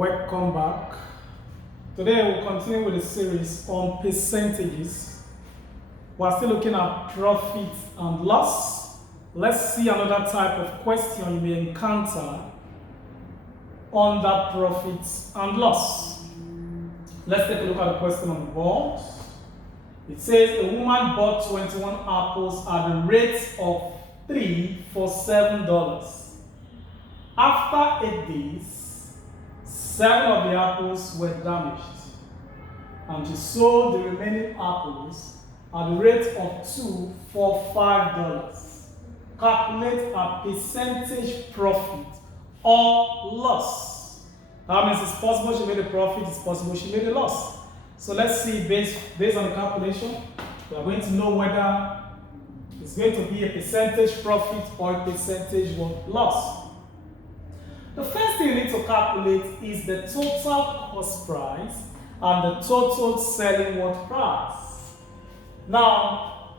Welcome back. Today we'll continue with the series on percentages. We're still looking at profit and loss. Let's see another type of question you may encounter under profit and loss. Let's take a look at the question on the board. It says a woman bought 21 apples at the rate of 3 for $7. After 8 days, 7 of the apples were damaged, and she sold the remaining apples at the rate of 2 for $5. Calculate a percentage profit or loss. That means it's possible she made a profit, it's possible she made a loss. So let's see, based on the calculation, we are going to know whether it's going to be a percentage profit or a percentage loss. The first thing you need to calculate is the total cost price and the total selling price. Now,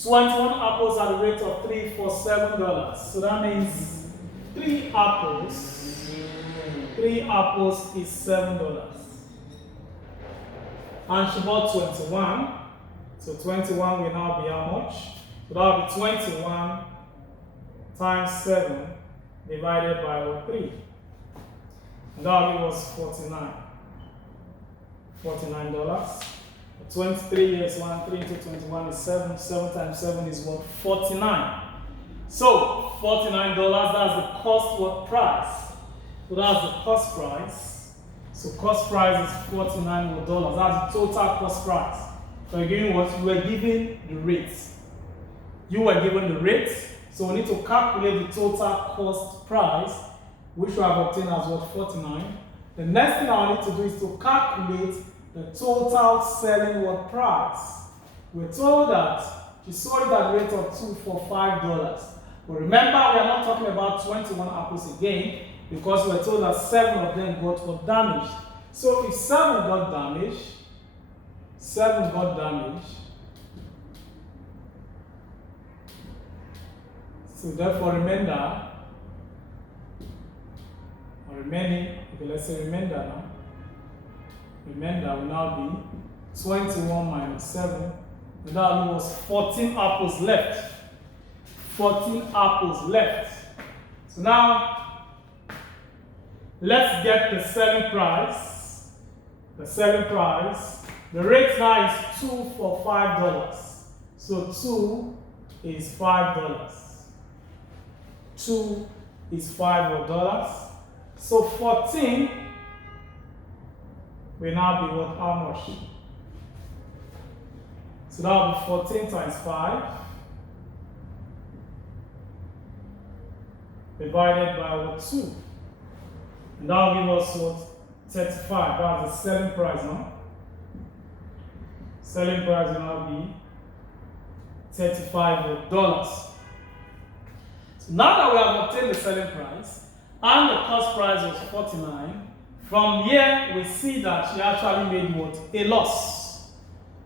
21 apples at the rate of 3 for $7. So that means 3 apples is $7. And she bought 21. So 21 will now be how much? So that will be 21 times 7 divided by 3. And that was $49. $49. 23 years, 1, 3 into 21 is 7. 7 times 7 is what? 49. So $49, that's the cost price. So that's the cost price. So cost price is $49. That's the total cost price. So again, what you were given the rate. You were given the rate. So we need to calculate the total cost price, which we have obtained as what? 49. The next thing I need to do is to calculate the total selling price. We're told that she sold it at the rate of 2 for $5. But remember, we are not talking about 21 apples again, because we're told that 7 of them got damaged. So if 7 got damaged, so therefore remainder, remainder now. Remainder will now be 21 minus 7. And that was 14 apples left. 14 apples left. So now, let's get the selling price. The selling price. The rate now is 2 for $5. So 2 is $5. 2 is $5. So 14 will now be what? How much? So that will be 14 times 5 divided by what? 2. And that will give us what? 35. That's the selling price now. Selling price will now be $35. So now that we have obtained the selling price and the cost price was 49, from here we see that she actually made what? A loss.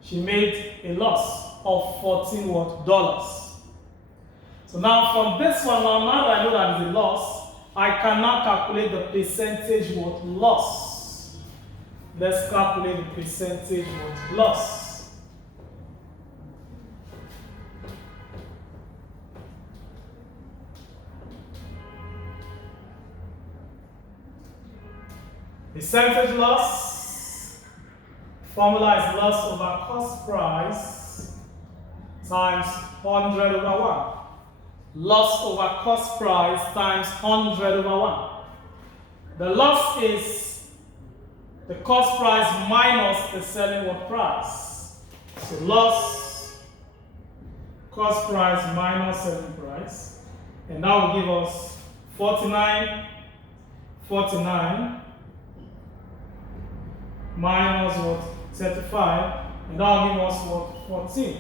She made a loss of $14 So now from this one, now that I know that it's a loss, I can now calculate the percentage loss. Let's calculate the percentage loss. Percentage loss, formula is loss over cost price times 100 over 1. Loss over cost price times 100 over 1. The loss is the cost price minus the selling price. So loss, cost price minus selling price. And that will give us 49 minus 35, and that will give us 14.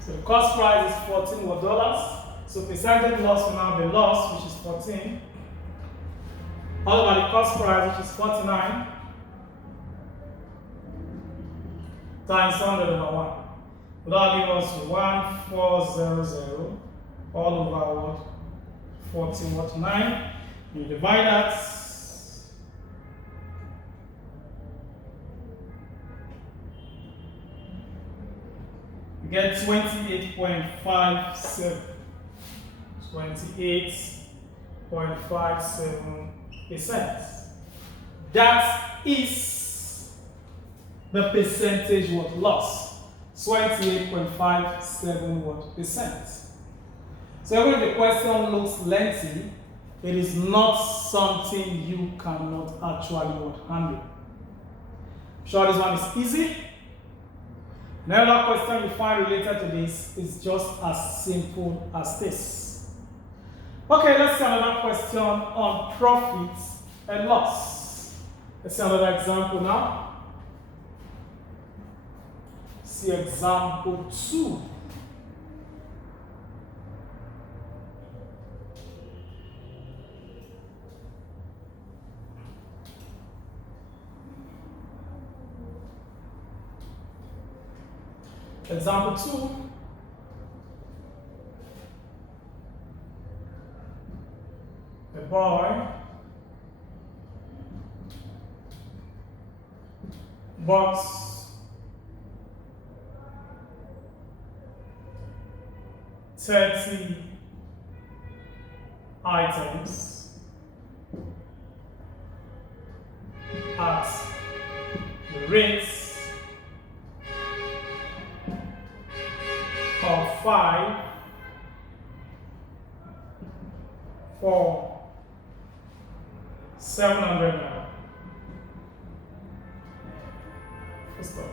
So the cost price is $14. So percentage loss will now be loss, which is 14. All over the cost price, which is 49, times 100 over 1. So that will give us 1400 all over 14, 9. You divide that you get 28.57. 28.57%. That is the percentage what loss. 28.57%. So even if the question looks lengthy, it is not something you cannot actually handle. I'm sure this one is easy. Another question you find related to this is just as simple as this. Okay, let's see another question on profit and loss. Let's see another example now. See example 2. Example 2. A boy bought 30 items at the rate of 5 for 700 naira. First of all,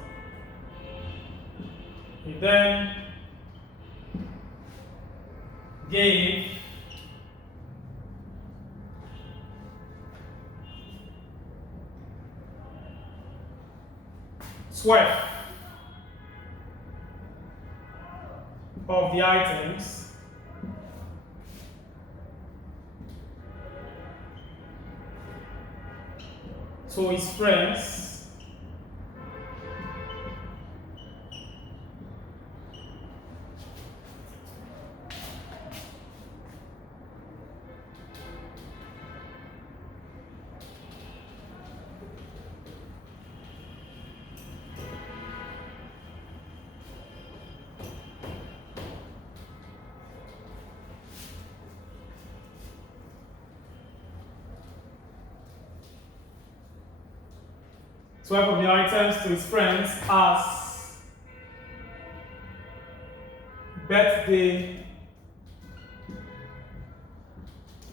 he then gave 12 of the items to his friends of the items to his friends as birthday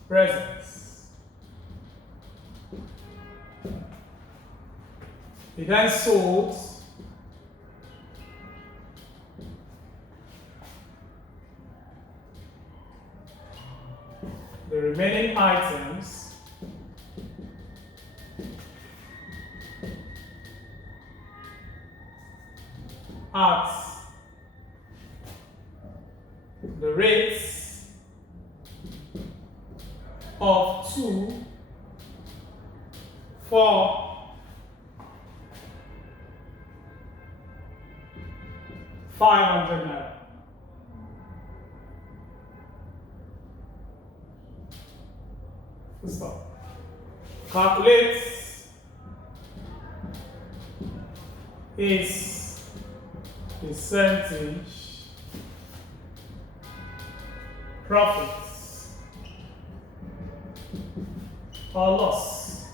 presents. He then sold the remaining items at the rates of 2 for 500 naira. Stop. Calculate his percentage profits or loss.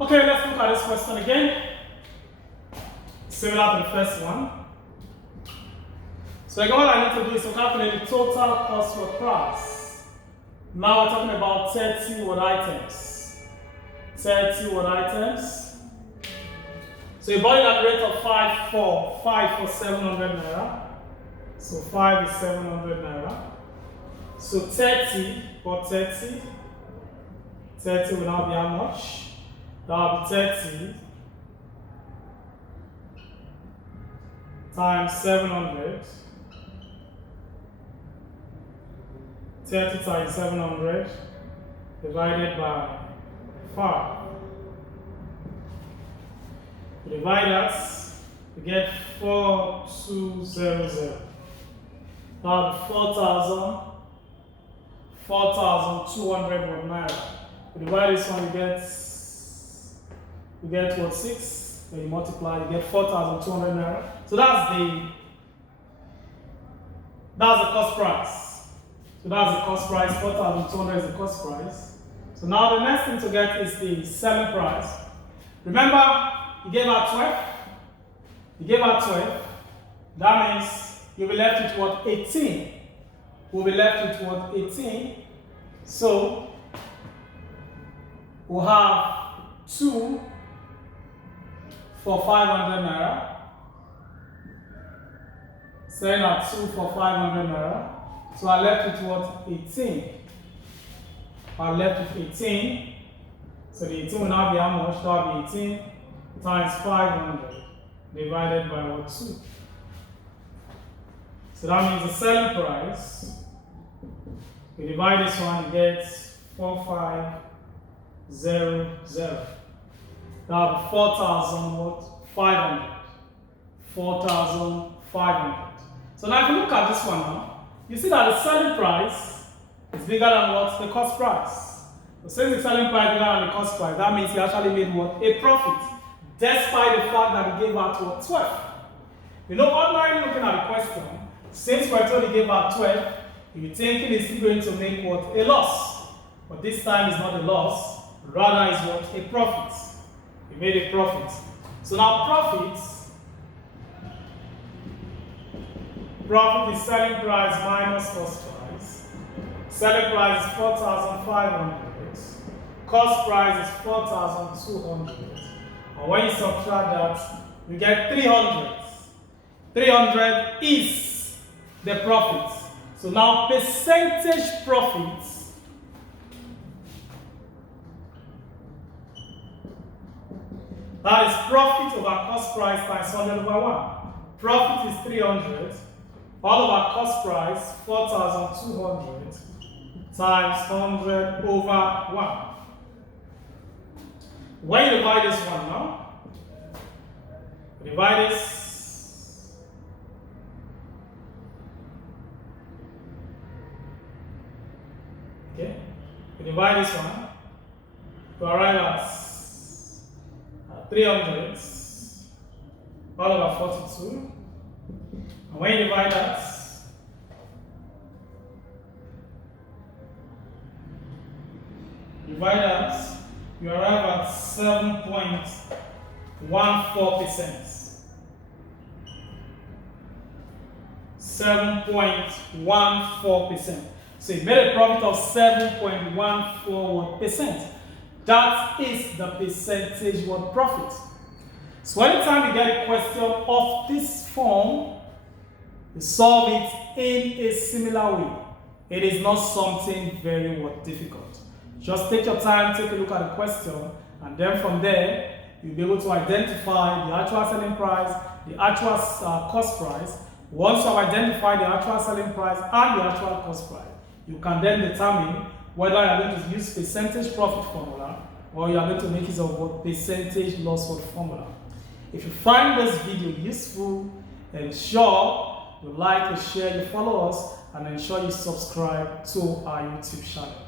Okay, let's look at this question again. Similar to the first one. So again, what I need to do is to calculate the total cost for class. Now we're talking about 30 word items. 30 word items. So you bought it at the rate of 5 for 700 naira. So 5 is 700 naira. So 30 for 30. 30 will now be how much? That will be 30 times 700. 30 times 700 divided by 5. Divide that, we get 4200. Now 4,200 naira. We divide this one, we get what, 6? then you multiply, you get 4,200 naira. So that's the cost price. So that's the cost price, 4,200 is the cost price. So now the next thing to get is the selling price. Remember, you gave out 12. You gave out 12. That means you'll be left with what? 18. We'll be left with what? 18. So we'll have 2 for 500 naira. Selling at 2 for 500 naira. So I left with what? 18. I left with 18. So the 18 will now be how much? That will be 18 times 500 divided by what? 2. So that means the selling price, we divide this one, you get 4500. That will be 4,500. 4,500. So now if you look at this one now, you see that the selling price is bigger than what? The cost price. So since the selling price is bigger than the cost price, that means he actually made what? A profit, despite the fact that he gave out what? 12. You know, ordinarily looking at the question, since we're told he gave out 12, you're thinking he's still going to make what? A loss. But this time it's not a loss, rather it's what? A profit. He made a profit. So now profit is selling price minus cost price. Selling price is 4,500. Cost price is 4,200. And when you subtract that, you get 300. 300 is the profit. So now percentage profits that is profit over cost price times 100 over 1. Profit is 300. All of our cost price 4,200 times 100 over 1. When you divide this one now, divide this. Okay, we divide this one to arrive at 300 all over 42. And when you divide that, you arrive at 7.14%. 7.14%. So you made a profit of 7.14%. That is the percentage worth profit. So anytime you get a question of this form, you solve it in a similar way. It is not something very difficult. Just take your time, take a look at the question, and then from there, you'll be able to identify the actual selling price, the actual cost price. Once you have identified the actual selling price and the actual cost price, you can then determine whether you are going to use percentage profit formula or you are going to make use of what? Percentage loss formula. If you find this video useful, ensure you like, you share, you follow us, and ensure you subscribe to our YouTube channel.